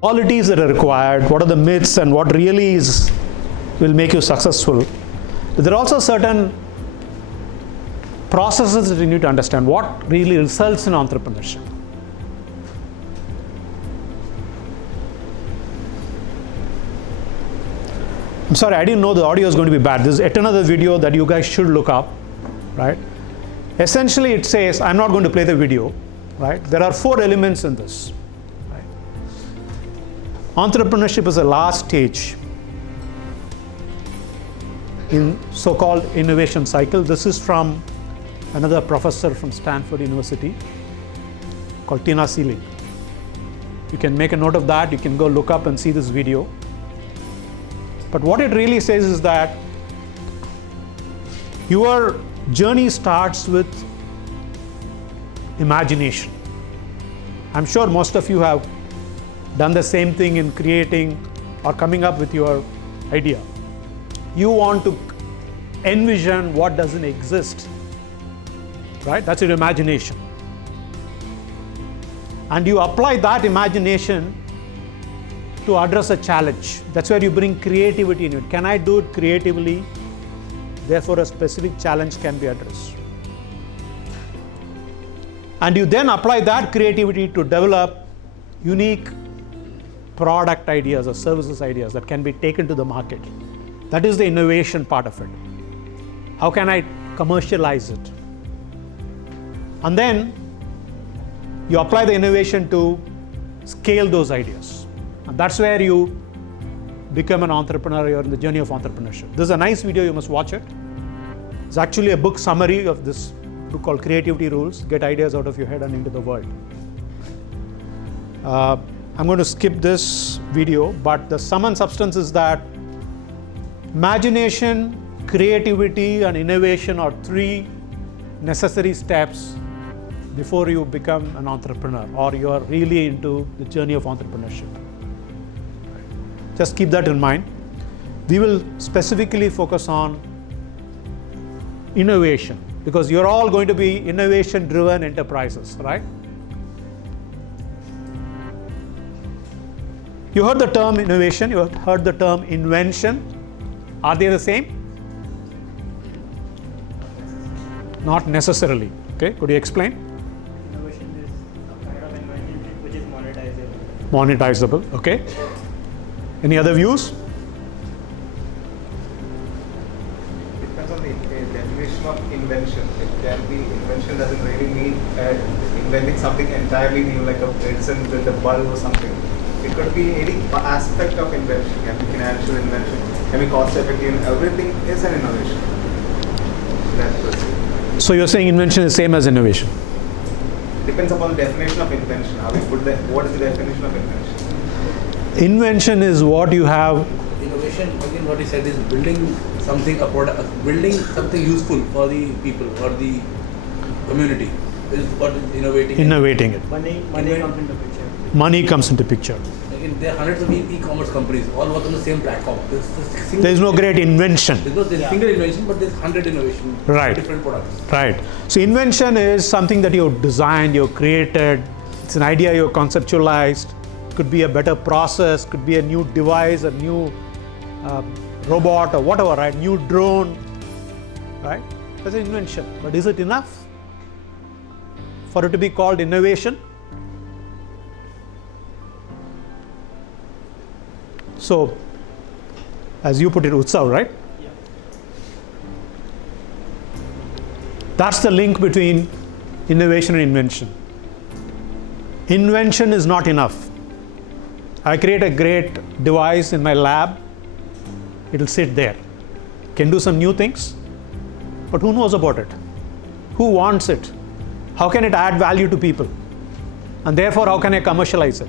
qualities that are required, what are the myths, and what really will make you successful. But there are also certain processes that you need to understand. What really results in entrepreneurship? I'm sorry, I didn't know the audio is going to be bad. This is yet another video that you guys should look up, right? Essentially, it says, I'm not going to play the video, right? There are 4 elements in this, right? Entrepreneurship is a last stage in so-called innovation cycle. This is from another professor from Stanford University called Tina Seelig. You can make a note of that. You can go look up and see this video. But what it really says is that your journey starts with imagination. I'm sure most of you have done the same thing in creating or coming up with your idea. You want to envision what doesn't exist, right? That's your imagination. And you apply that imagination to address a challenge. That's where you bring creativity in it. Can I do it creatively? Therefore, a specific challenge can be addressed. And you then apply that creativity to develop unique product ideas or services ideas that can be taken to the market. That is the innovation part of it. How can I commercialize it? And then you apply the innovation to scale those ideas. And that's where you become an entrepreneur. You're in the journey of entrepreneurship. This is a nice video, you must watch it. It's actually a book summary of this book called Creativity Rules. Get ideas out of your head and into the world. I'm going to skip this video, but the sum and substance is that imagination, creativity, and innovation are 3 necessary steps before you become an entrepreneur or you are really into the journey of entrepreneurship. Just keep that in mind. We will specifically focus on innovation because you're all going to be innovation-driven enterprises, right? You heard the term innovation, you heard the term invention. Are they the same? Not necessarily. Okay, could you explain? Innovation is a kind of invention which is monetizable. Monetizable, okay. Any other views? Depends on the definition of invention. It can be invention doesn't really mean inventing something entirely new, like a medicine with a bulb or something. It could be any aspect of invention. It can be financial invention, can be cost effective. Everything is an innovation. So you're saying invention is same as innovation? Depends upon the definition of invention. How we put that. What is the definition of invention? Invention is what you have. Innovation, again, what he said is building something, a product, building something useful for the people or the community is what is innovating. Innovating it. Money comes into picture. Money comes into picture. Again, there are hundreds of e-commerce companies all work on the same platform. There's no great invention. There's single invention, but there's 100 innovation. Right. Different products. Right. So invention is something that you've designed, you've created. It's an idea you've conceptualized. Could be a better process, could be a new device, a new robot or whatever, right? New drone, right? That's an invention. But is it enough for it to be called innovation? So, as you put it, Utsav, right? Yeah. That's the link between innovation and invention. Invention is not enough. I create a great device in my lab, it'll sit there. Can do some new things, but who knows about it? Who wants it? How can it add value to people? And therefore, how can I commercialize it?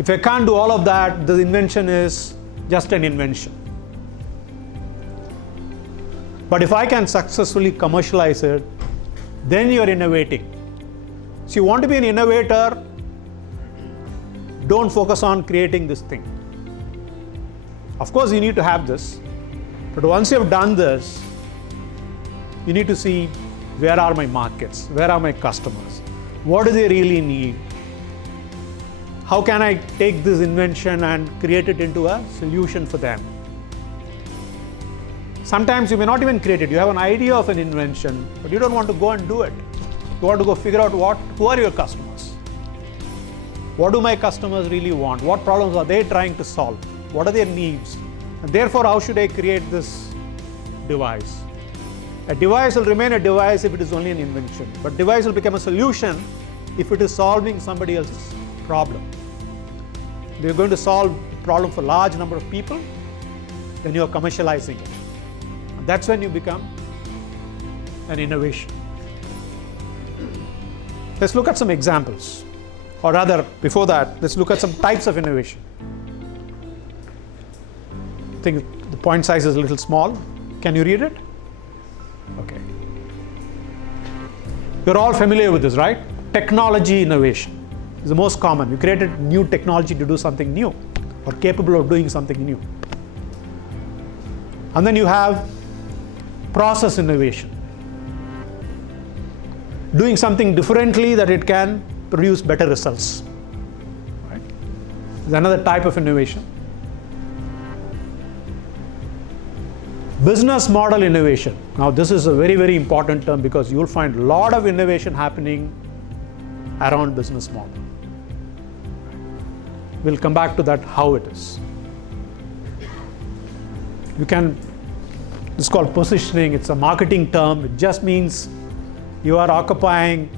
If I can't do all of that, the invention is just an invention. But if I can successfully commercialize it, then you're innovating. So you want to be an innovator, don't focus on creating this thing. Of course, you need to have this, but once you have done this, you need to see where are my markets, where are my customers, what do they really need, how can I take this invention and create it into a solution for them? Sometimes you may not even create it. You have an idea of an invention, but you don't want to go and do it. You want to go figure out who are your customers? What do my customers really want? What problems are they trying to solve? What are their needs? And therefore, how should I create this device? A device will remain a device if it is only an invention, but device will become a solution if it is solving somebody else's problem. If you're going to solve a problem for a large number of people, then you're commercializing it. And that's when you become an innovation. Let's look at some examples. Or rather, before that, let's look at some types of innovation. I think the point size is a little small. Can you read it? Okay. You're all familiar with this, right? Technology innovation is the most common. You created new technology to do something new or capable of doing something new. And then you have process innovation. Doing something differently that it can produce better results. Right? Is another type of innovation. Business model innovation. Now this is a very, very important term because you'll find a lot of innovation happening around business model. We'll come back to that, how it is. It's called positioning. It's a marketing term. It just means you are occupying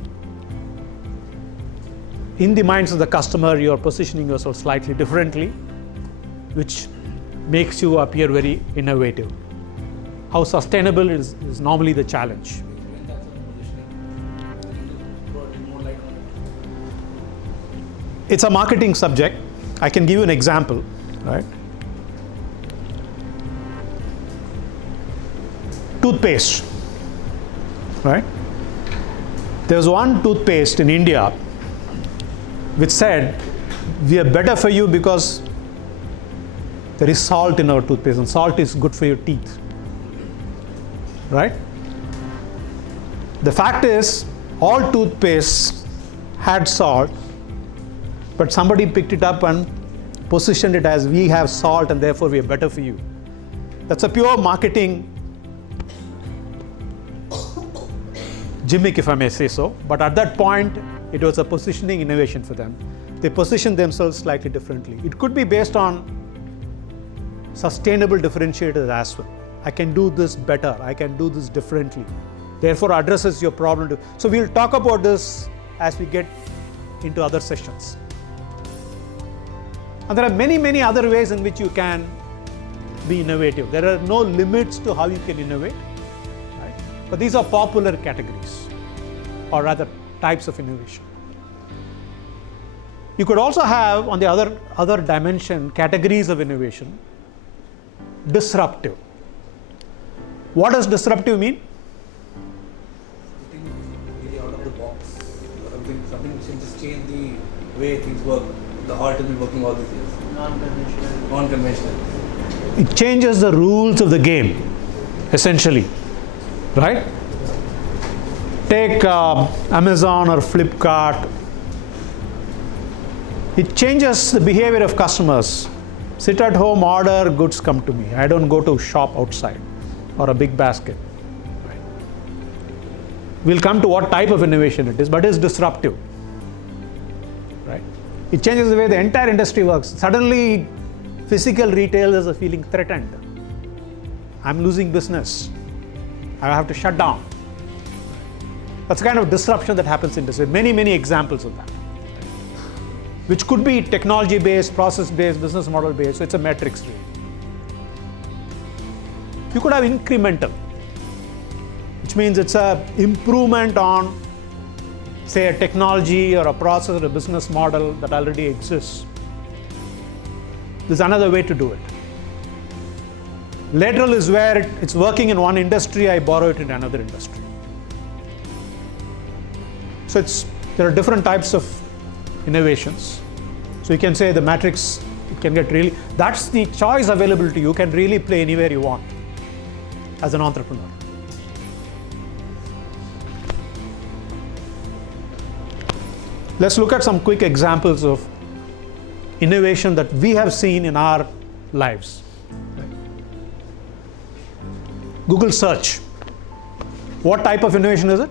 in the minds of the customer, you are positioning yourself slightly differently, which makes you appear very innovative. How sustainable is normally the challenge. It's a marketing subject. I can give you an example, right? Toothpaste, right? There was one toothpaste in India which said, we are better for you because there is salt in our toothpaste, and salt is good for your teeth. Right? The fact is, all toothpaste had salt, but somebody picked it up and positioned it as, we have salt and therefore we are better for you. That's a pure marketing gimmick, if I may say so. But at that point, it was a positioning innovation for them. They positioned themselves slightly differently. It could be based on sustainable differentiators as well. I can do this better. I can do this differently. Therefore, addresses your problem. So we'll talk about this as we get into other sessions. And there are many, many other ways in which you can be innovative. There are no limits to how you can innovate. Right? But these are popular categories, or rather types of innovation. You could also have, on the other dimension, categories of innovation. Disruptive. What does disruptive mean? Something really out of the box. Something which can just change the way things work. The art has been working all these years. Non-conventional. It changes the rules of the game, essentially. Right? Take Amazon or Flipkart. It changes the behavior of customers. Sit at home, order, goods come to me. I don't go to shop outside or a big basket. Right. We'll come to what type of innovation it is, but it's disruptive. Right? It changes the way the entire industry works. Suddenly, physical retailers are feeling threatened. I'm losing business. I have to shut down. That's the kind of disruption that happens in industry. Many, many examples of that. Which could be technology-based, process-based, business model-based. So it's a matrix really. You could have incremental, which means it's an improvement on, say, a technology or a process or a business model that already exists. There's another way to do it. Lateral is where it's working in one industry, I borrow it in another industry. So there are different types of innovations. So you can say the matrix, it can get really, that's the choice available to you. You can really play anywhere you want as an entrepreneur. Let's look at some quick examples of innovation that we have seen in our lives. Google search. What type of innovation is it?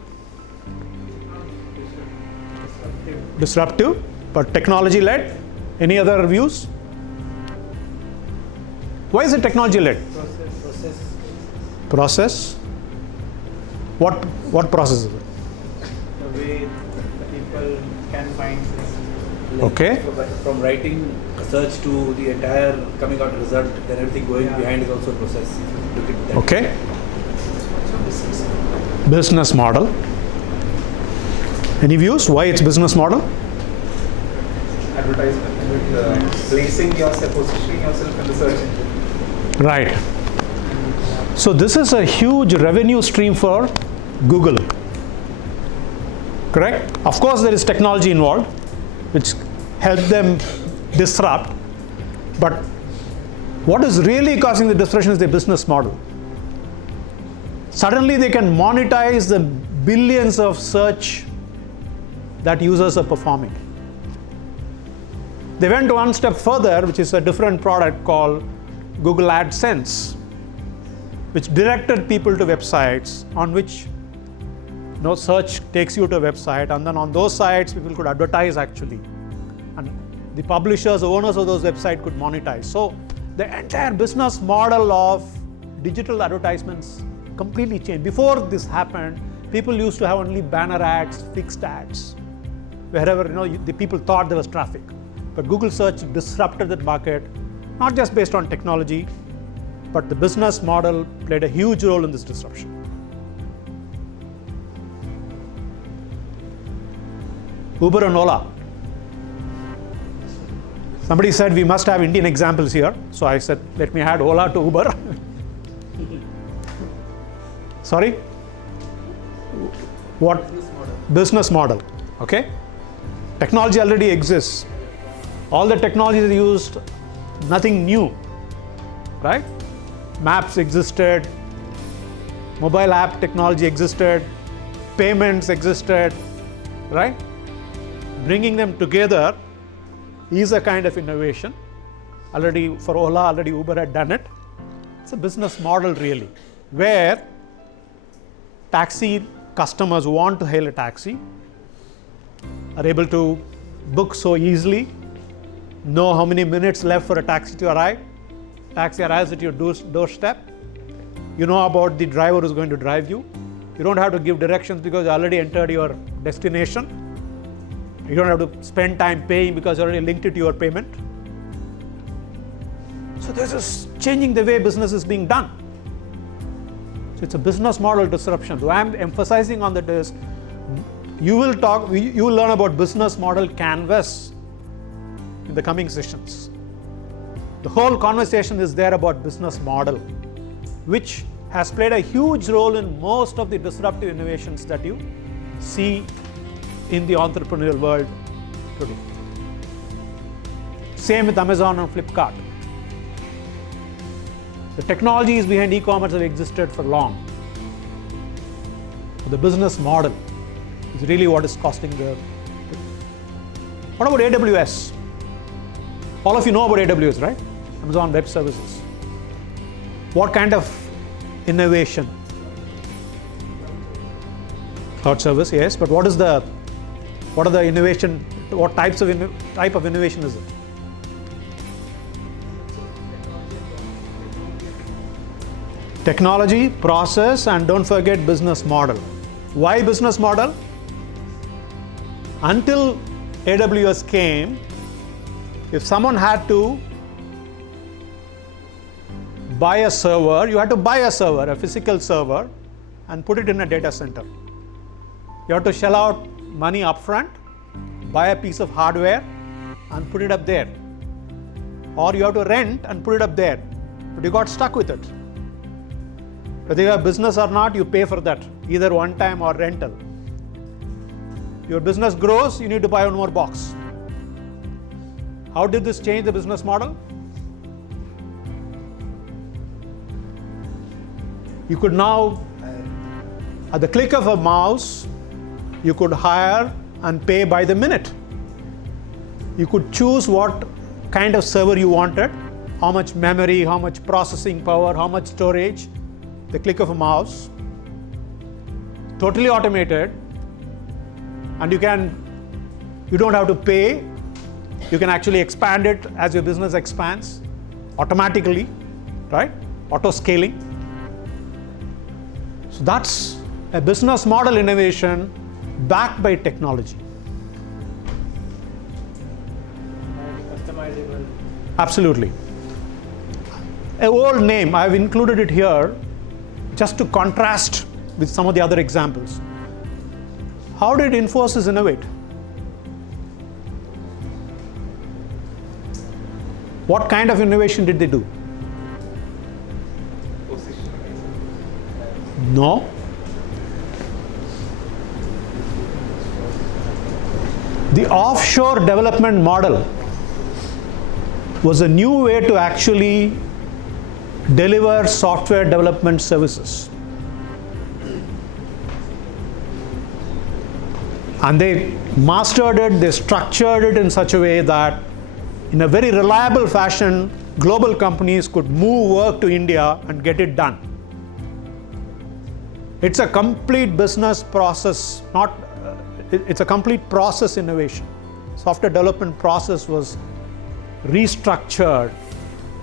Disruptive, but technology-led. Any other views? Why is it technology-led? Process. What process is it? The way the people can find things. Okay. From writing a search to the entire coming out result, then everything going behind is also a process. Look at that. Okay. Business model. Any views? Why it's business model? Advertisement with placing yourself, positioning yourself in the search engine. Right. So this is a huge revenue stream for Google. Correct? Of course, there is technology involved, which helps them disrupt. But what is really causing the disruption is the business model. Suddenly, they can monetize the billions of search that users are performing. They went one step further, which is a different product called Google AdSense, which directed people to websites on which search takes you to a website, and then on those sites people could advertise actually, and the publishers, the owners of those websites could monetize. So the entire business model of digital advertisements completely changed. Before this happened, people used to have only banner ads, fixed ads, wherever the people thought there was traffic. But Google search disrupted that market, not just based on technology, but the business model played a huge role in this disruption. Uber and Ola. Somebody said we must have Indian examples here, so I said let me add Ola to Uber. Sorry? What? Business model. Okay? Technology already exists. All the technologies are used, nothing new, right? Maps existed, mobile app technology existed, payments existed, right? Bringing them together is a kind of innovation. Already for Ola, already Uber had done it. It's a business model really, where taxi customers who want to hail a taxi are able to book so easily, know how many minutes left for a taxi to arrive. Taxi arrives at your doorstep. You know about the driver who's going to drive you. You don't have to give directions because you already entered your destination. You don't have to spend time paying because you already linked it to your payment. So this is changing the way business is being done. So it's a business model disruption. So I'm emphasizing on that is you will learn about business model canvas in the coming sessions. The whole conversation is there about business model, which has played a huge role in most of the disruptive innovations that you see in the entrepreneurial world today. Same with Amazon and Flipkart. The technologies behind e-commerce have existed for long. The business model is really what is costing the. What about AWS? All of you know about AWS, right? Amazon Web Services. What kind of innovation? Cloud service, yes. But what are the innovation? What type of innovation is it? Technology, process, and don't forget business model. Why business model? Until AWS came, if someone had to buy a server, you had to buy a server, a physical server, and put it in a data center. You have to shell out money upfront, buy a piece of hardware, and put it up there. Or you have to rent and put it up there, but you got stuck with it. Whether you have business or not, you pay for that, either one time or rental. Your business grows, you need to buy one more box. How did this change the business model? You could now, at the click of a mouse, you could hire and pay by the minute. You could choose what kind of server you wanted, how much memory, how much processing power, how much storage, the click of a mouse, totally automated, and you don't have to pay. You can actually expand it as your business expands automatically, right? Auto scaling. So that's a business model innovation backed by technology. And customizable. Absolutely. An old name, I've included it here just to contrast with some of the other examples. How did Infosys innovate? What kind of innovation did they do? No. The offshore development model was a new way to actually deliver software development services. And they mastered it, they structured it in such a way that in a very reliable fashion, global companies could move work to India and get it done. It's a complete business process, it's a complete process innovation. Software development process was restructured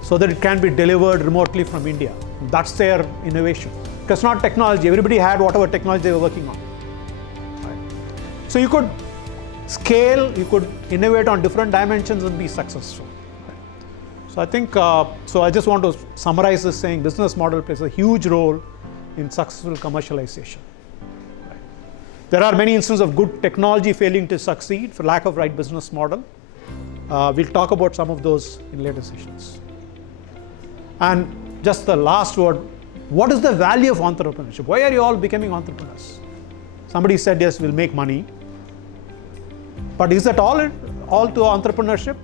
so that it can be delivered remotely from India. That's their innovation. It's not technology. Everybody had whatever technology they were working on. Right? So you could scale, you could innovate on different dimensions and be successful. Right? So I think, so I just want to summarize this saying business model plays a huge role in successful commercialization. Right? There are many instances of good technology failing to succeed for lack of right business model. We'll talk about some of those in later sessions. And just the last word, what is the value of entrepreneurship? Why are you all becoming entrepreneurs? Somebody said, yes, we'll make money. But is that all to entrepreneurship?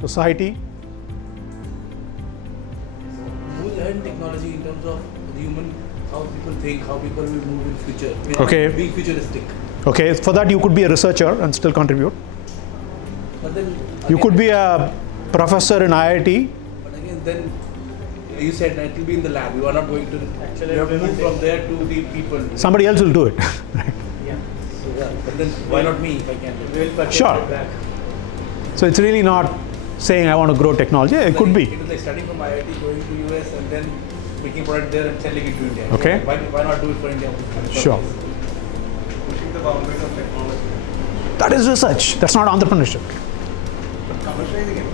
Society? Move ahead in technology in terms of the human, how people think, how people will move in future. Okay. Being futuristic. Okay, for that you could be a researcher and still contribute. But then You could be a professor in IIT. But again, then you said that it will be in the lab. You are not going to Actually, you have to move implementing. from there to the people. Somebody else will do it. Yeah. So yeah, but then why not me if I can? We will purchase Sure. it back. So it's really not saying I want to grow technology. It could It be. was like studying from IIT, going to US, and then making product there and selling it to India. Okay. Why not do it for India? Sure. Pushing the boundaries of technology. That is research. That's not entrepreneurship. But commercializing it.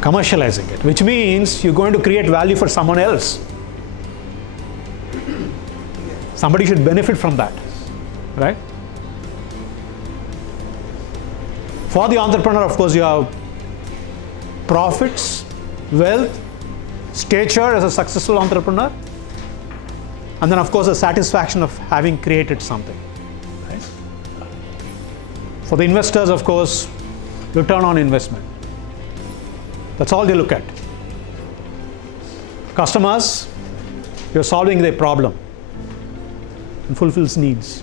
Commercializing it, which means you're going to create value for someone else. Somebody should benefit from that, right? For the entrepreneur, of course, you have profits, wealth, stature as a successful entrepreneur, and then, of course, the satisfaction of having created something. Right? For the investors, of course, return on investment. That's all they look at. Customers, you're solving their problem and fulfills needs.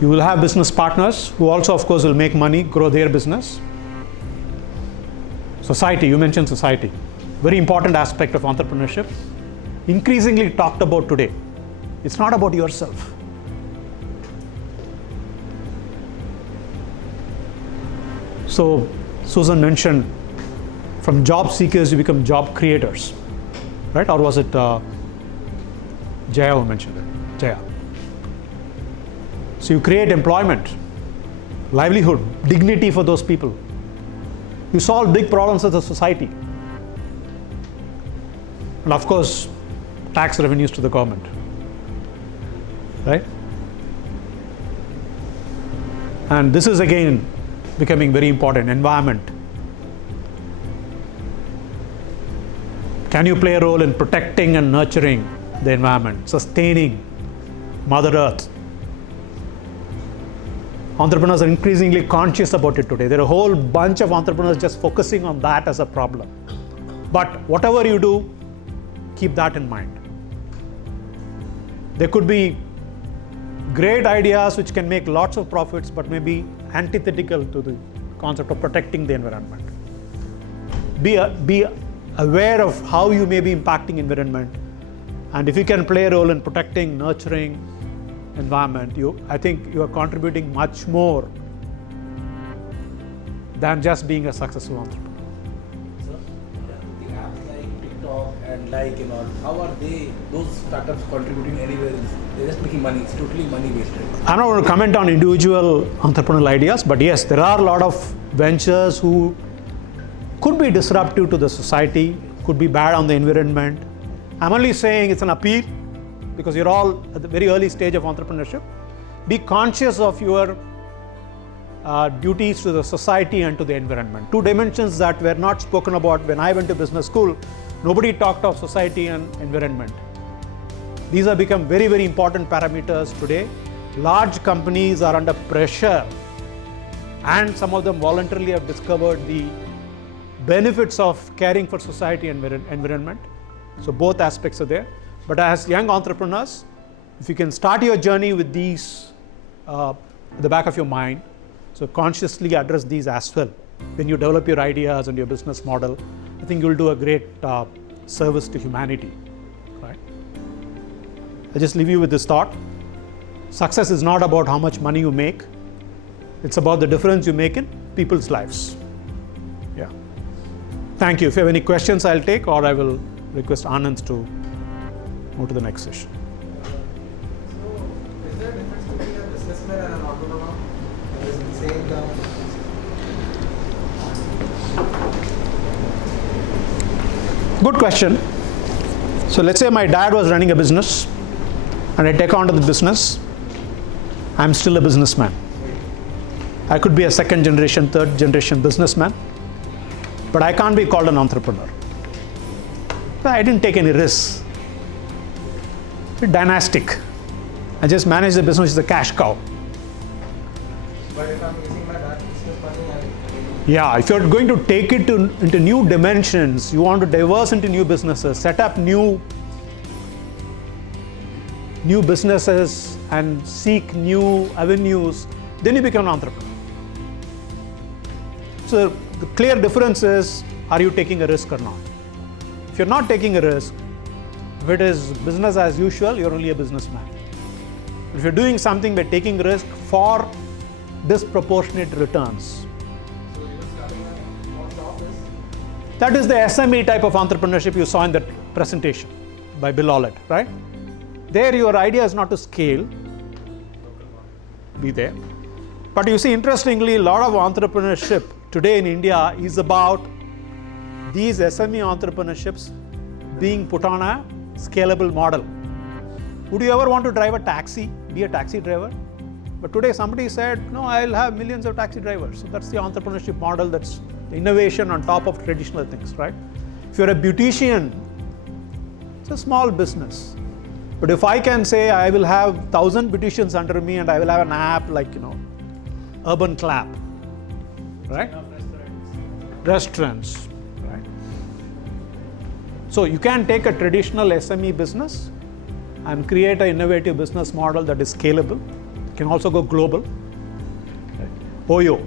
You will have business partners who also, of course, will make money, grow their business. Society, you mentioned society. Very important aspect of entrepreneurship. Increasingly talked about today. It's not about yourself. So, Susan mentioned from job seekers you become job creators, right? Or was it Jaya who mentioned it? Jaya. So you create employment, livelihood, dignity for those people. You solve big problems of the society. And of course, tax revenues to the government, right? And this is again becoming very important, environment. Can you play a role in protecting and nurturing the environment, sustaining Mother Earth? Entrepreneurs are increasingly conscious about it today. There are a whole bunch of entrepreneurs just focusing on that as a problem. But whatever you do, keep that in mind. There could be great ideas which can make lots of profits, but may be antithetical to the concept of protecting the environment. Be aware of how you may be impacting environment, and if you can play a role in protecting, nurturing environment, I think you are contributing much more than just being a successful entrepreneur. So, the apps like TikTok and like and all, how are those startups contributing anywhere? They're just making money. It's totally money based. Right? I'm not going to comment on individual entrepreneurial ideas, but yes, there are a lot of ventures who could be disruptive to the society, could be bad on the environment. I'm only saying it's an appeal because you're all at the very early stage of entrepreneurship. Be conscious of your duties to the society and to the environment. Two dimensions that were not spoken about when I went to business school. Nobody talked of society and environment. These have become very, very important parameters today. Large companies are under pressure, and some of them voluntarily have discovered the benefits of caring for society and environment. So both aspects are there. But as young entrepreneurs, if you can start your journey with these at the back of your mind, so consciously address these as well when you develop your ideas and your business model, I think you'll do a great service to humanity. Right? I just leave you with this thought. Success is not about how much money you make. It's about the difference you make in people's lives. Yeah. Thank you. If you have any questions, I'll take, or I will request Anand to move to the next session. So, is there a difference between a businessman and an entrepreneur? Is it the same term? Good question. So let's say my dad was running a business and I take on to the business. I'm still a businessman. I could be a second generation, third generation businessman, but I can't be called an entrepreneur. I didn't take any risks. Dynastic. I just manage the business as a cash cow. But if I'm using my dad's business money, Yeah, if you're going to take it into new dimensions, you want to diverse into new businesses, set up new businesses and seek new avenues, then you become an entrepreneur. So the clear difference is, are you taking a risk or not? If you're not taking a risk, if it is business as usual, you're only a businessman. If you're doing something by taking risk for disproportionate returns, that is the SME type of entrepreneurship you saw in that presentation by Bill Ollett, right? There your idea is not to scale, be there. But you see, interestingly, a lot of entrepreneurship today in India is about these SME entrepreneurships being put on a scalable model. Would you ever want to drive a taxi, be a taxi driver? But today somebody said, no, I'll have millions of taxi drivers. So that's the entrepreneurship model, that's the innovation on top of traditional things, right? If you're a beautician, it's a small business. But if I can say I will have 1,000 beauticians under me and I will have an app like, Urban Clap, right? Restaurants, right? So you can take a traditional SME business and create an innovative business model that is scalable. You can also go global. Right? Oyo.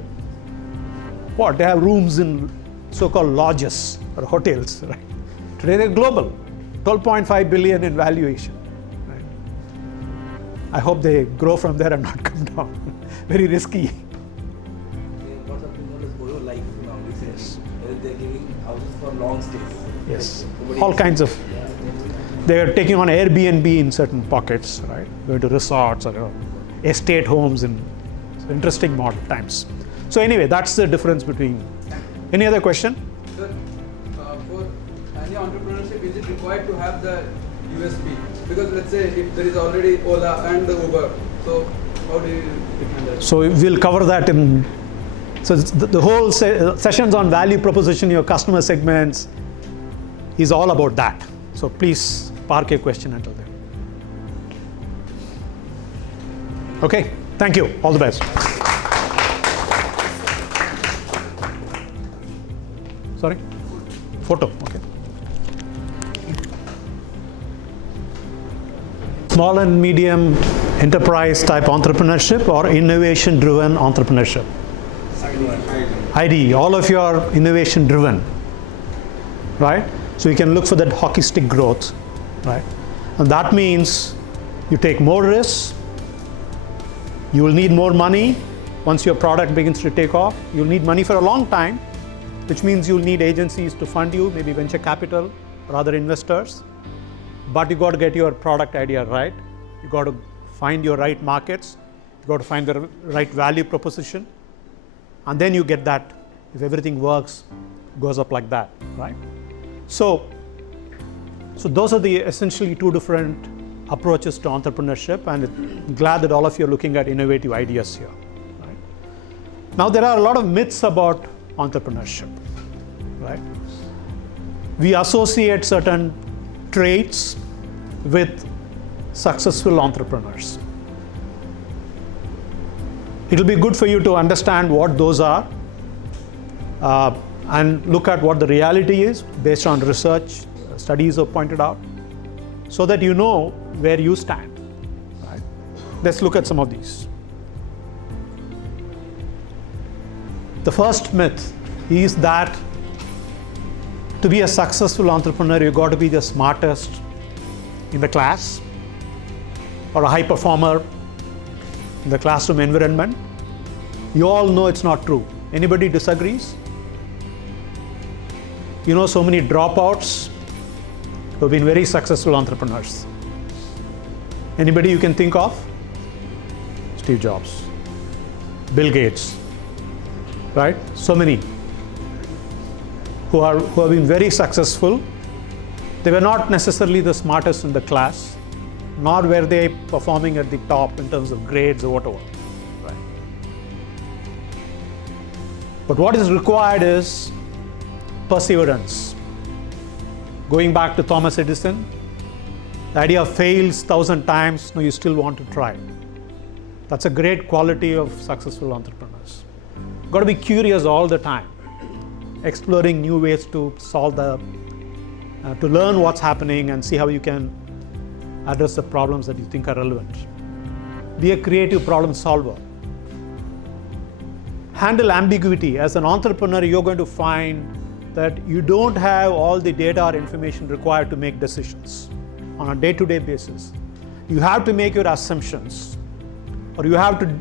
What? They have rooms in so-called lodges or hotels, right? Today they're global. 12.5 billion in valuation. Right? I hope they grow from there and not come down. Very risky. What's something known as Oyo Life now these days. They're giving houses for long stays. Yes. Like, All kinds of. They are taking on Airbnb in certain pockets, right? Going to resorts or estate homes in interesting model times. So anyway, that's the difference between. Any other question? Sir, for any entrepreneurship, is it required to have the USP? Because let's say if there is already Ola and the Uber, so how do you define that? So we'll cover that in. So the whole sessions on value proposition, your customer segments, is all about that. So please park your question until then. Okay, thank you. All the best. Sorry? Photo, okay. Small and medium enterprise type entrepreneurship or innovation driven entrepreneurship? ID, all of you are innovation driven, right? So you can look for that hockey stick growth, right? And that means you take more risks, you will need more money once your product begins to take off. You'll need money for a long time, which means you'll need agencies to fund you, maybe venture capital or other investors. But you got to get your product idea right. You got to find your right markets. You got to find the right value proposition. And then you get that, if everything works, goes up like that, right? So those are the essentially two different approaches to entrepreneurship, and I'm glad that all of you are looking at innovative ideas here. Right? Now there are a lot of myths about entrepreneurship, right? We associate certain traits with successful entrepreneurs. It'll be good for you to understand what those are and look at what the reality is based on research, studies have pointed out, so that you know where you stand. Right? Let's look at some of these. The first myth is that to be a successful entrepreneur, you got to be the smartest in the class or a high performer in the classroom environment. You all know it's not true. Anybody disagrees? You know so many dropouts who have been very successful entrepreneurs. Anybody you can think of? Steve Jobs, Bill Gates, right? So many who have been very successful. They were not necessarily the smartest in the class, nor were they performing at the top in terms of grades or whatever. Right? But what is required is perseverance. Going back to Thomas Edison, the idea fails 1,000 times, no, you still want to try. That's a great quality of successful entrepreneurs. You've got to be curious all the time, exploring new ways to solve to learn what's happening and see how you can address the problems that you think are relevant. Be a creative problem solver. Handle ambiguity. As an entrepreneur, you're going to find that you don't have all the data or information required to make decisions on a day-to-day basis. You have to make your assumptions, or you have to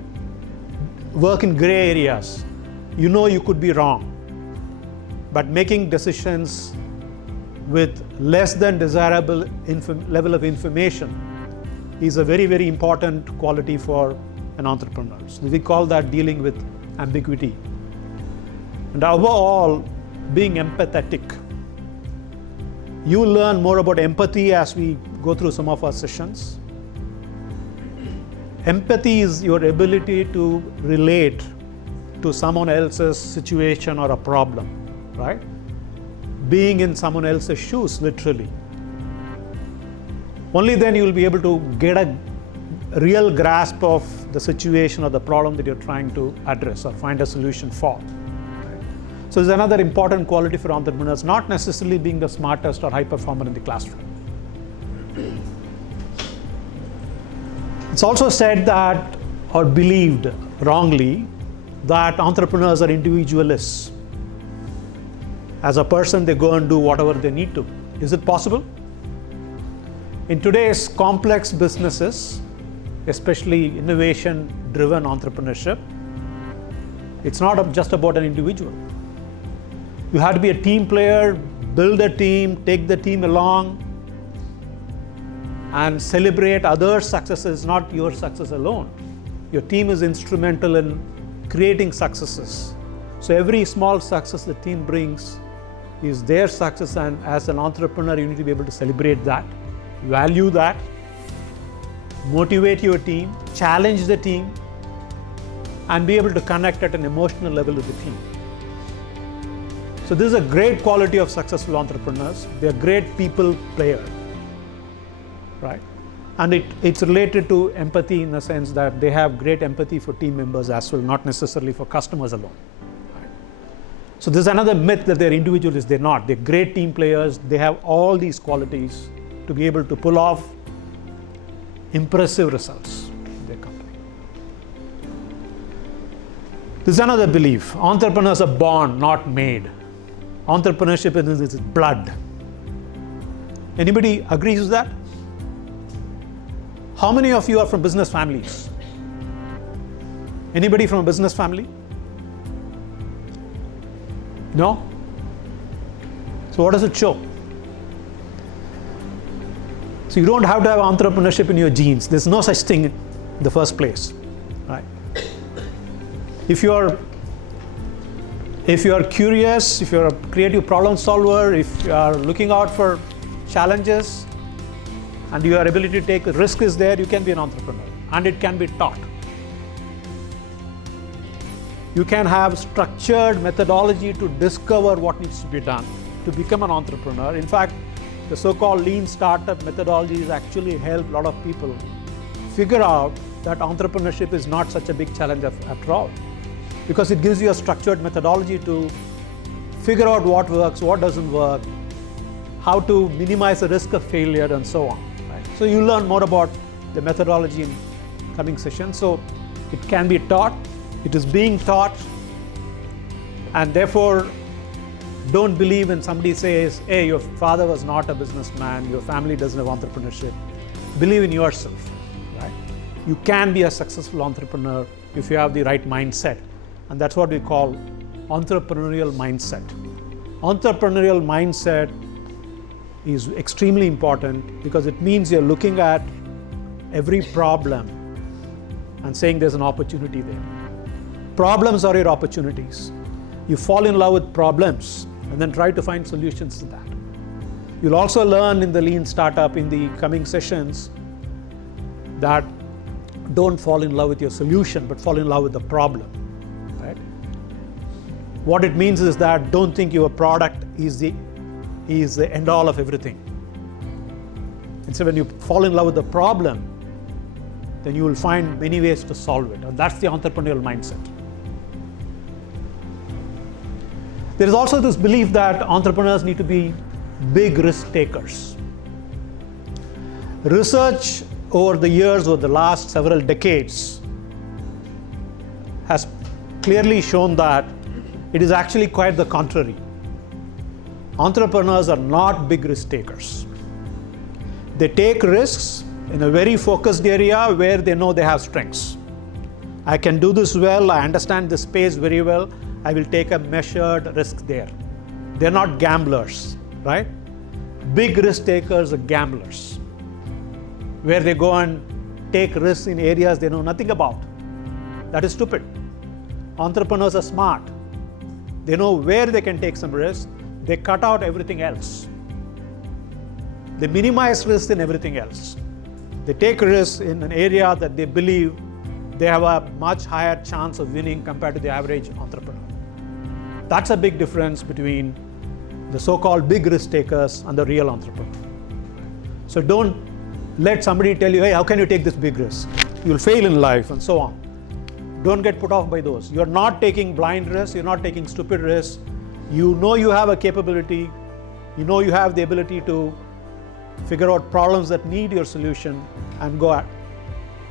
work in gray areas. You know you could be wrong, but making decisions with less than desirable level of information is a very, very important quality for an entrepreneur. So we call that dealing with ambiguity. And overall, being empathetic. You will learn more about empathy as we go through some of our sessions. Empathy is your ability to relate to someone else's situation or a problem, right? Being in someone else's shoes, literally. Only then you will be able to get a real grasp of the situation or the problem that you're trying to address or find a solution for. So there's another important quality for entrepreneurs, not necessarily being the smartest or high performer in the classroom. It's also said that, or believed wrongly, that entrepreneurs are individualists. As a person, they go and do whatever they need to. Is it possible? In today's complex businesses, especially innovation-driven entrepreneurship, it's not just about an individual. You have to be a team player, build a team, take the team along, and celebrate others' successes, not your success alone. Your team is instrumental in creating successes. So every small success the team brings is their success, and as an entrepreneur, you need to be able to celebrate that, value that, motivate your team, challenge the team, and be able to connect at an emotional level with the team. So this is a great quality of successful entrepreneurs. They are great people players, right? And it's related to empathy in the sense that they have great empathy for team members as well, not necessarily for customers alone. Right? So there's another myth that they're individualists. They're not. They're great team players. They have all these qualities to be able to pull off impressive results in their company. This is another belief. Entrepreneurs are born, not made. Entrepreneurship is in its blood. Anybody agrees with that? How many of you are from business families? Anybody from a business family? No? So what does it show? So you don't have to have entrepreneurship in your genes. There's no such thing in the first place, right? If you are curious, if you're a creative problem solver, if you are looking out for challenges, and your ability to take risk is there, you can be an entrepreneur, and it can be taught. You can have structured methodology to discover what needs to be done to become an entrepreneur. In fact, the so-called lean startup methodologies actually help a lot of people figure out that entrepreneurship is not such a big challenge after all, because it gives you a structured methodology to figure out what works, what doesn't work, how to minimize the risk of failure, and so on. Right? So you learn more about the methodology in coming sessions. So it can be taught, it is being taught, and therefore don't believe when somebody says, hey, your father was not a businessman, your family doesn't have entrepreneurship. Believe in yourself. Right? You can be a successful entrepreneur if you have the right mindset. And that's what we call entrepreneurial mindset. Entrepreneurial mindset is extremely important because it means you're looking at every problem and saying there's an opportunity there. Problems are your opportunities. You fall in love with problems and then try to find solutions to that. You'll also learn in the lean startup in the coming sessions that don't fall in love with your solution, but fall in love with the problem. Right? What it means is that don't think your product is the end all of everything. Instead, when you fall in love with the problem, then you will find many ways to solve it. And that's the entrepreneurial mindset. There is also this belief that entrepreneurs need to be big risk takers. Research over the years, over the last several decades, has clearly shown that it is actually quite the contrary. Entrepreneurs are not big risk takers. They take risks in a very focused area where they know they have strengths. I can do this well, I understand the space very well, I will take a measured risk there. They're not gamblers, right? Big risk takers are gamblers, where they go and take risks in areas they know nothing about. That is stupid. Entrepreneurs are smart. They know where they can take some risks. They cut out everything else. They minimize risk in everything else. They take risks in an area that they believe they have a much higher chance of winning compared to the average entrepreneur. That's a big difference between the so-called big risk takers and the real entrepreneur. So don't let somebody tell you, hey, how can you take this big risk? You'll fail in life and so on. Don't get put off by those. You're not taking blind risks, you're not taking stupid risks. You know you have a capability, you know you have the ability to figure out problems that need your solution and go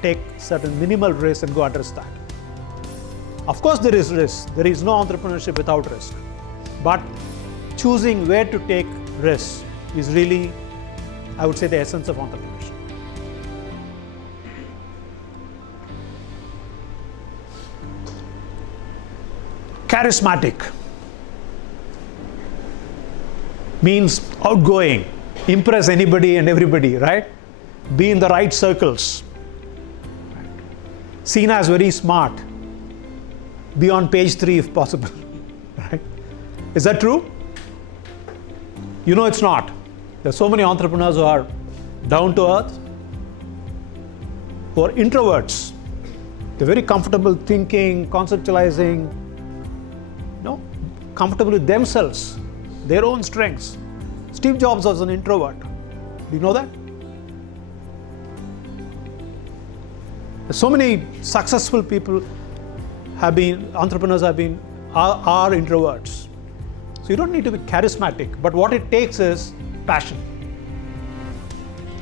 take certain minimal risks and go address that. Of course there is risk. There is no entrepreneurship without risk. But choosing where to take risks is really, I would say, the essence of entrepreneurship. Charismatic means outgoing, impress anybody and everybody, right? Be in the right circles. Seen as very smart. Be on page 3 if possible. Right? Is that true? You know it's not. There's so many entrepreneurs who are down to earth, who are introverts. They're very comfortable thinking, conceptualizing, comfortable with themselves, their own strengths. Steve Jobs was an introvert. Do you know that? So many successful people entrepreneurs are introverts. So you don't need to be charismatic, but what it takes is passion.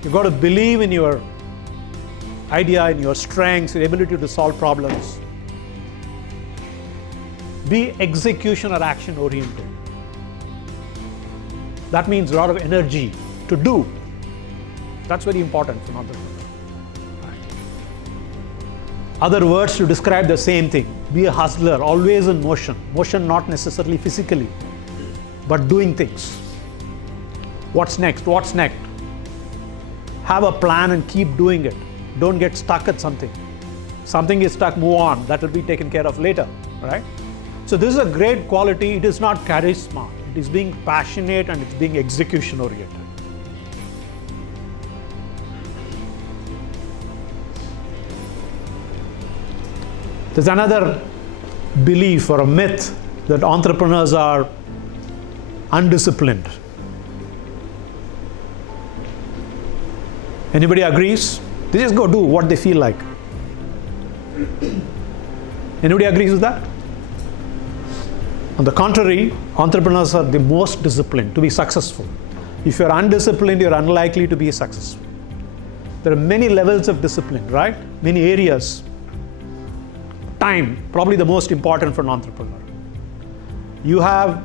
You've got to believe in your idea, in your strengths, your ability to solve problems. Be execution or action oriented. That means a lot of energy to do. That's very important for an entrepreneur. Other words to describe the same thing. Be a hustler, always in motion. Motion not necessarily physically, but doing things. What's next? What's next? Have a plan and keep doing it. Don't get stuck at something. Something is stuck, move on. That will be taken care of later, right? So this is a great quality. It is not charisma. It is being passionate and it's being execution oriented. There's another belief or a myth that entrepreneurs are undisciplined. Anybody agrees? They just go do what they feel like. Anybody agrees with that? On the contrary, entrepreneurs are the most disciplined to be successful. If you're undisciplined, you're unlikely to be successful. There are many levels of discipline, right? Many areas. Time, probably the most important for an entrepreneur. You have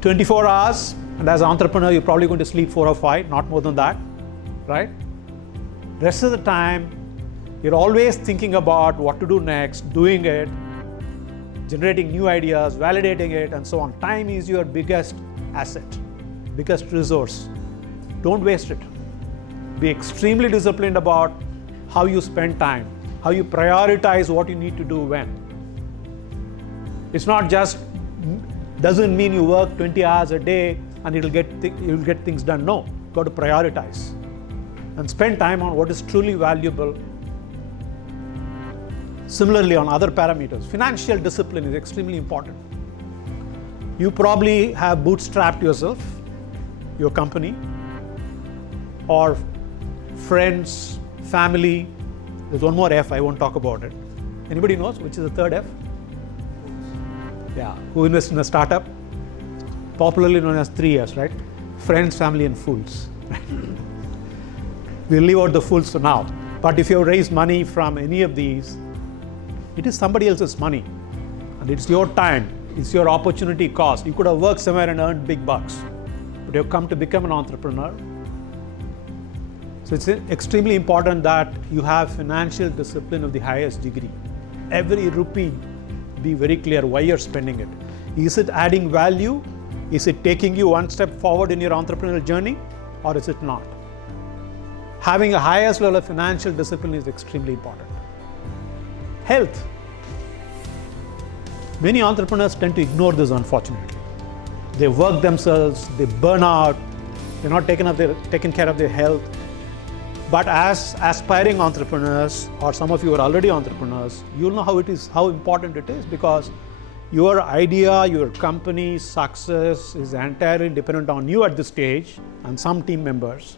24 hours, and as an entrepreneur, you're probably going to sleep 4 or 5, not more than that, right? Rest of the time, you're always thinking about what to do next, doing it, generating new ideas, validating it, and so on. Time is your biggest asset, biggest resource. Don't waste it. Be extremely disciplined about how you spend time, how you prioritize what you need to do when. It's not just, doesn't mean you work 20 hours a day and you'll get things done. No, you've got to prioritize and spend time on what is truly valuable. Similarly, on other parameters, financial discipline is extremely important. You probably have bootstrapped yourself, your company, or friends, family. There's one more F, I won't talk about it. Anybody knows which is the third F? Yeah, who invests in a startup? Popularly known as 3 Fs, right? Friends, family, and fools. We'll leave out the fools for now. But if you raise money from any of these, it is somebody else's money. And it's your time, it's your opportunity cost. You could have worked somewhere and earned big bucks, but you've come to become an entrepreneur. So it's extremely important that you have financial discipline of the highest degree. Every rupee, be very clear why you're spending it. Is it adding value? Is it taking you one step forward in your entrepreneurial journey, or is it not? Having a highest level of financial discipline is extremely important. Health. Many entrepreneurs tend to ignore this, unfortunately. They work themselves, they burn out, they're not taking care of their health. But as aspiring entrepreneurs, or some of you are already entrepreneurs, you'll know how important it is, because your idea, your company's success is entirely dependent on you at this stage and some team members.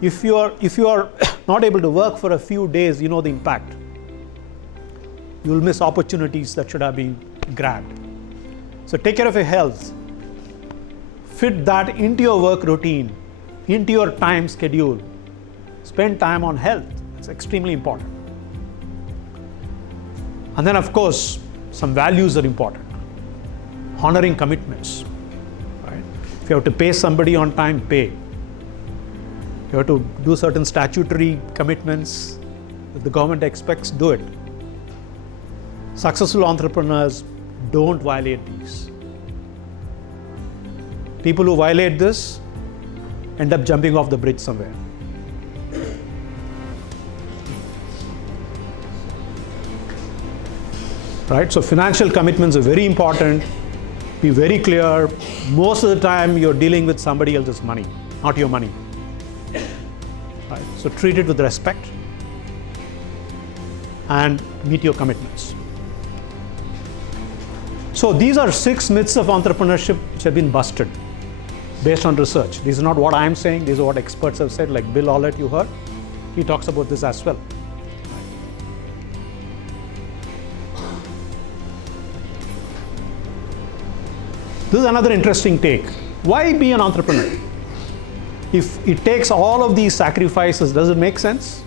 If you are not able to work for a few days, you know the impact. You'll miss opportunities that should have been grabbed. So take care of your health. Fit that into your work routine, into your time schedule. Spend time on health. It's extremely important. And then, of course, some values are important. Honoring commitments. Right? If you have to pay somebody on time, pay. You have to do certain statutory commitments that the government expects, do it. Successful entrepreneurs don't violate these. People who violate this end up jumping off the bridge somewhere. Right? So financial commitments are very important. Be very clear. Most of the time you're dealing with somebody else's money, not your money. Right? So treat it with respect and meet your commitments. So these are 6 myths of entrepreneurship which have been busted based on research. These are not what I'm saying, these are what experts have said, like Bill Ollett you heard. He talks about this as well. This is another interesting take. Why be an entrepreneur? If it takes all of these sacrifices, does it make sense?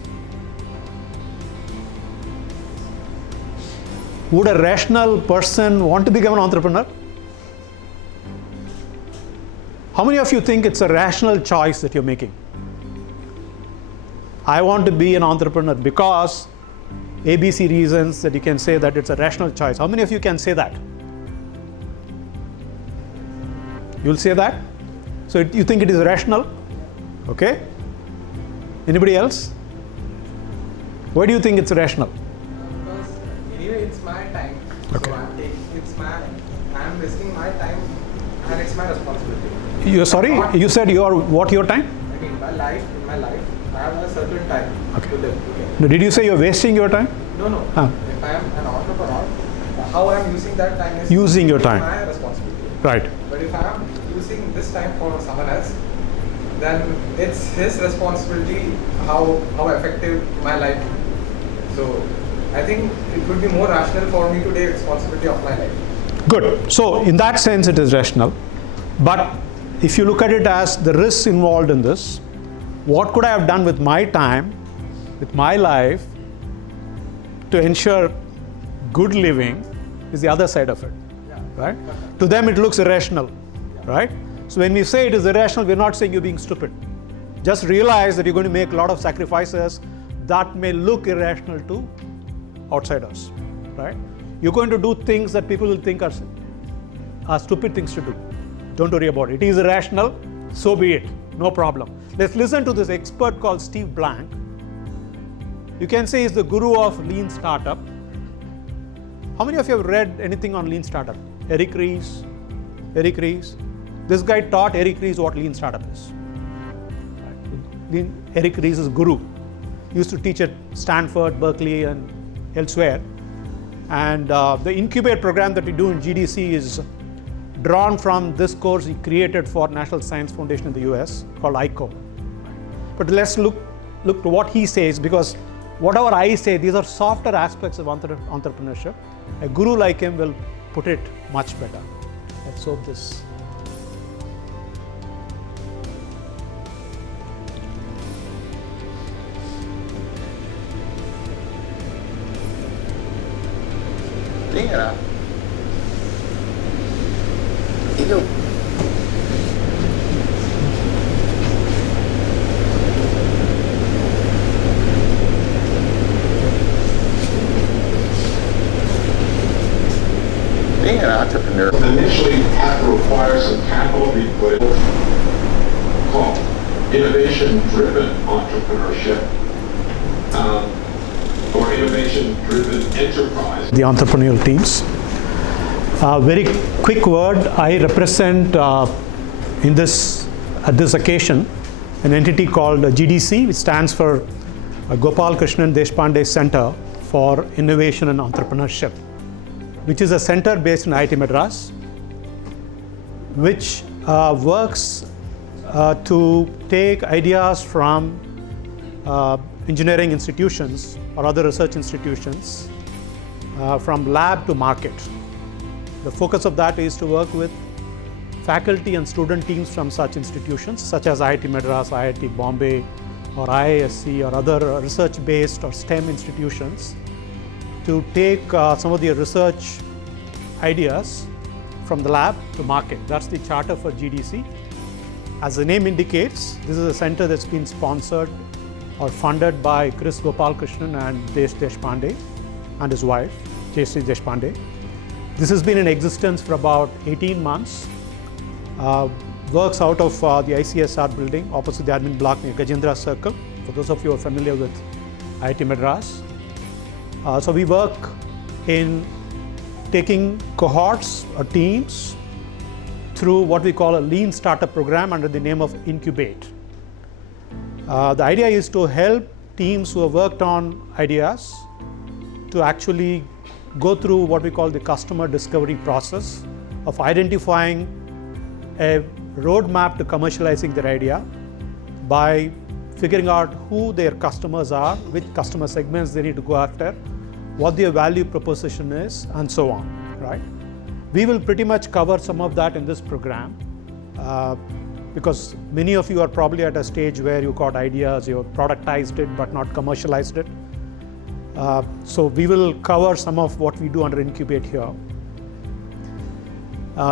Would a rational person want to become an entrepreneur? How many of you think it's a rational choice that you're making? I want to be an entrepreneur because ABC reasons that you can say that it's a rational choice. How many of you can say that? You'll say that? So you think it is rational? Okay. Anybody else? Why do you think it's rational? Because anyway, it's my time. Okay. So I'm wasting my time, and it's my responsibility. You're sorry? You said your time? I mean, in my life, I have a certain time to live. Okay. No, did you say you're wasting your time? No. If I am an entrepreneur, how I am using that time is Using your time. my responsibility. Right. But if I am using this time for someone else, then it's his responsibility how effective my life is. So I think it would be more rational for me to take responsibility of my life. Good. So in that sense, it is rational. But if you look at it as the risks involved in this, what could I have done with my time, with my life, to ensure good living is the other side of it, right? To them, it looks irrational, right? So when we say it is irrational, we're not saying you're being stupid. Just realize that you're going to make a lot of sacrifices that may look irrational to outsiders, right? You're going to do things that people will think are stupid things to do. Don't worry about it. It is irrational, so be it. No problem. Let's listen to this expert called Steve Blank. You can say he's the guru of lean startup. How many of you have read anything on lean startup? Eric Ries. This guy taught Eric Ries what lean startup is. Eric Ries is guru. He used to teach at Stanford, Berkeley, and elsewhere. And the Incubate program that we do in GDC is drawn from this course he created for National Science Foundation in the US called ICO. But let's look to what he says, because whatever I say, these are softer aspects of entrepreneurship. A guru like him will put it much better. Let's hope this. Mira. Y yo. Being an entrepreneur. Initially have to require some capital to be put in, called innovation-driven entrepreneurship, or innovation-driven enterprise. The entrepreneurial teams. Very quick word. I represent at this occasion an entity called GDC, which stands for Gopal Krishnan Deshpande Center for Innovation and Entrepreneurship, which is a center based in IIT Madras, which works to take ideas from engineering institutions or other research institutions from lab to market. The focus of that is to work with faculty and student teams from such institutions such as IIT Madras, IIT Bombay, or IISc, or other research-based or STEM institutions to take some of the research ideas from the lab to market. That's the charter for GDC. As the name indicates, this is a center that's been sponsored or funded by Chris Gopalkrishnan and Desh Deshpande and his wife, Jayashree Deshpande. This has been in existence for about 18 months. Works out of the ICSR building opposite the admin block near Gajendra Circle, for those of you who are familiar with IIT Madras. So we work in taking cohorts or teams through what we call a lean startup program under the name of Incubate. The idea is to help teams who have worked on ideas to actually go through what we call the customer discovery process of identifying a roadmap to commercializing their idea by figuring out who their customers are, which customer segments they need to go after, what their value proposition is, and so on, right? We will pretty much cover some of that in this program because many of you are probably at a stage where you got ideas, you productized it but not commercialized it. So we will cover some of what we do under Incubate here.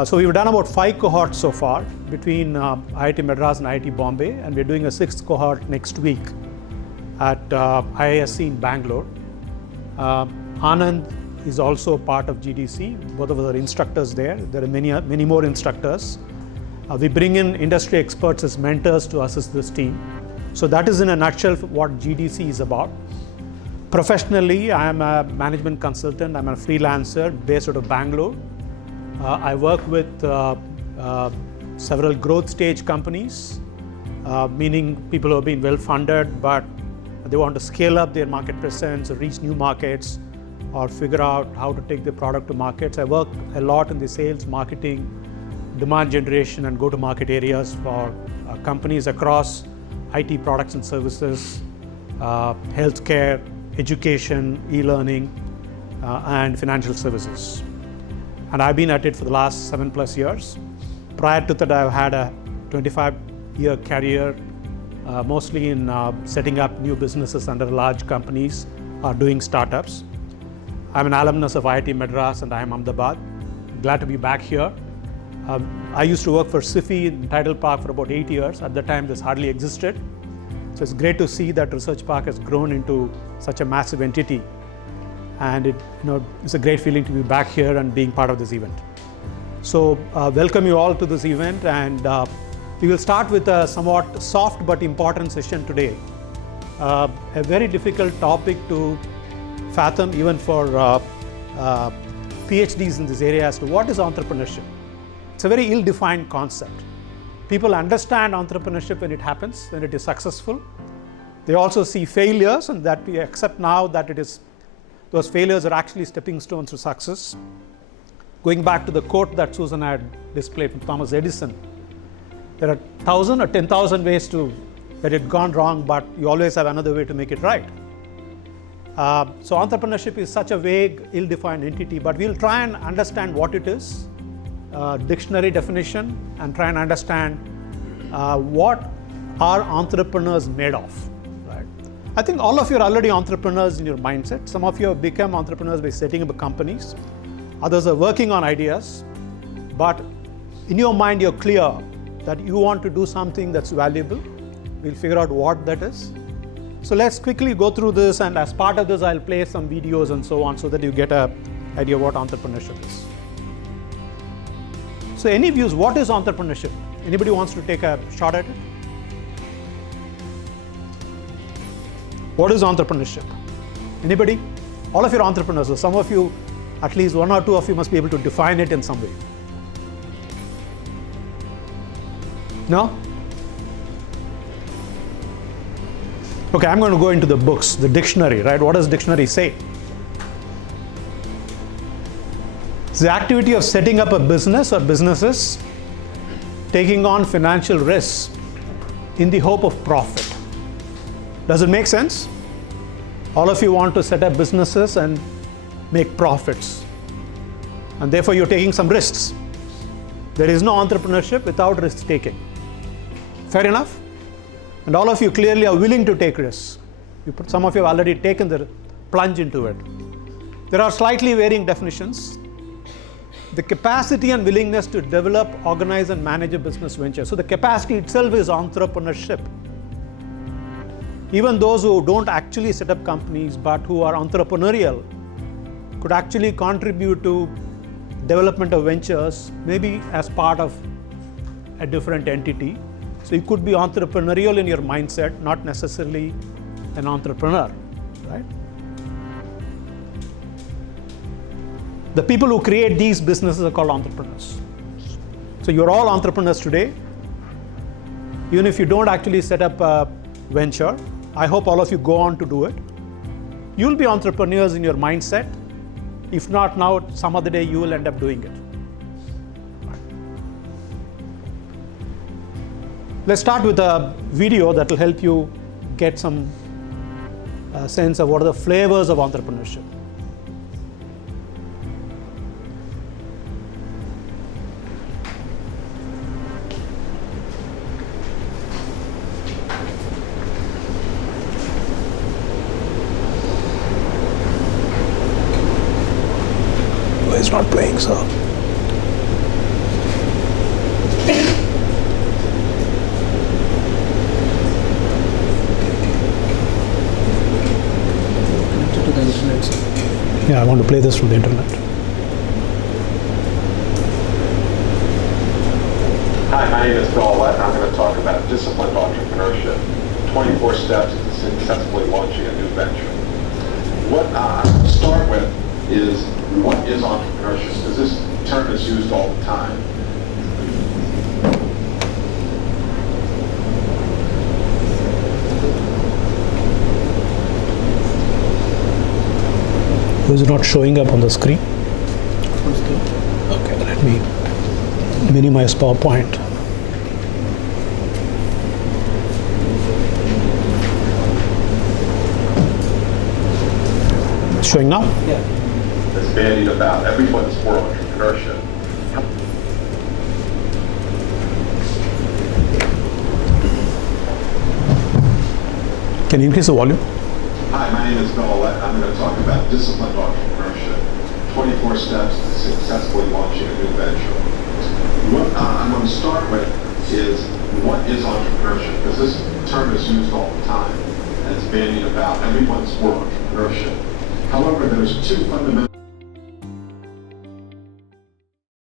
So we've done about 5 cohorts so far between IIT Madras and IIT Bombay, and we're doing a 6th cohort next week at IISc in Bangalore. Anand is also part of GDC. Both of us are instructors there. There are many more instructors. We bring in industry experts as mentors to assist this team. So that is in a nutshell what GDC is about. Professionally, I am a management consultant. I'm a freelancer based out of Bangalore. I work with several growth stage companies, meaning people who have been well funded, but they want to scale up their market presence or reach new markets or figure out how to take the product to markets. I work a lot in the sales, marketing, demand generation, and go-to-market areas for companies across IT products and services, healthcare, education, e-learning, and financial services. And I've been at it for the last 7+ years. Prior to that, I've had a 25-year career, mostly in setting up new businesses under large companies or doing startups. I'm an alumnus of IIT Madras and IIM Ahmedabad. Glad to be back here. I used to work for SIFI in Tidal Park for about 8 years. At the time, this hardly existed. So it's great to see that Research Park has grown into such a massive entity. And it's a great feeling to be back here and being part of this event. So welcome you all to this event, and we will start with a somewhat soft but important session today. A very difficult topic to fathom even for PhDs in this area as to what is entrepreneurship. It's a very ill-defined concept. People understand entrepreneurship when it happens, when it is successful. They also see failures, and that we accept now that those failures are actually stepping stones to success. Going back to the quote that Susan had displayed from Thomas Edison, there are 1,000 or 10,000 ways to let it gone wrong, but you always have another way to make it right. So entrepreneurship is such a vague, ill-defined entity, but we'll try and understand what it is, dictionary definition, and try and understand what are entrepreneurs made of. Right? I think all of you are already entrepreneurs in your mindset. Some of you have become entrepreneurs by setting up companies. Others are working on ideas, but in your mind you're clear that you want to do something that's valuable. We'll figure out what that is. So let's quickly go through this, and as part of this I'll play some videos and so on so that you get an idea of what entrepreneurship is. So any views, what is entrepreneurship? Anybody wants to take a shot at it? What is entrepreneurship? Anybody? All of you are entrepreneurs, so some of you, at least 1 or 2 of you must be able to define it in some way. No? Okay, I'm going to go into the books, the dictionary, right? What does dictionary say? It's the activity of setting up a business or businesses, taking on financial risks in the hope of profit. Does it make sense? All of you want to set up businesses and make profits, and therefore you're taking some risks. There is no entrepreneurship without risk taking. Fair enough? And all of you clearly are willing to take risks. Some of you have already taken the plunge into it. There are slightly varying definitions. The capacity and willingness to develop, organize, and manage a business venture. So the capacity itself is entrepreneurship. Even those who don't actually set up companies but who are entrepreneurial could actually contribute to development of ventures, maybe as part of a different entity. So you could be entrepreneurial in your mindset, not necessarily an entrepreneur, right? The people who create these businesses are called entrepreneurs. So you're all entrepreneurs today. Even if you don't actually set up a venture, I hope all of you go on to do it. You'll be entrepreneurs in your mindset. If not now, some other day you will end up doing it. Let's start with a video that will help you get some sense of what are the flavors of entrepreneurship. it's not playing, so. Connected to the internet. So. Yeah, I want to play this from the internet. Hi, my name is Bill Lett, and I'm going to talk about disciplined entrepreneurship, 24 steps to successfully launching a new venture. What I'm going to start with is, what is entrepreneurship? Because this term is used all the time. Is it not showing up on the screen? Okay, let me minimize PowerPoint. Showing now? Yeah. That's bandied about. Everyone's for entrepreneurship. Can you increase the volume? Hi, my name is Bill Lett. I'm going to talk about disciplined entrepreneurship, 24 steps to successfully launching a new venture. What I'm going to start with is, what is entrepreneurship? Because this term is used all the time, and it's bandied about. Everyone's for entrepreneurship. However, there's two fundamental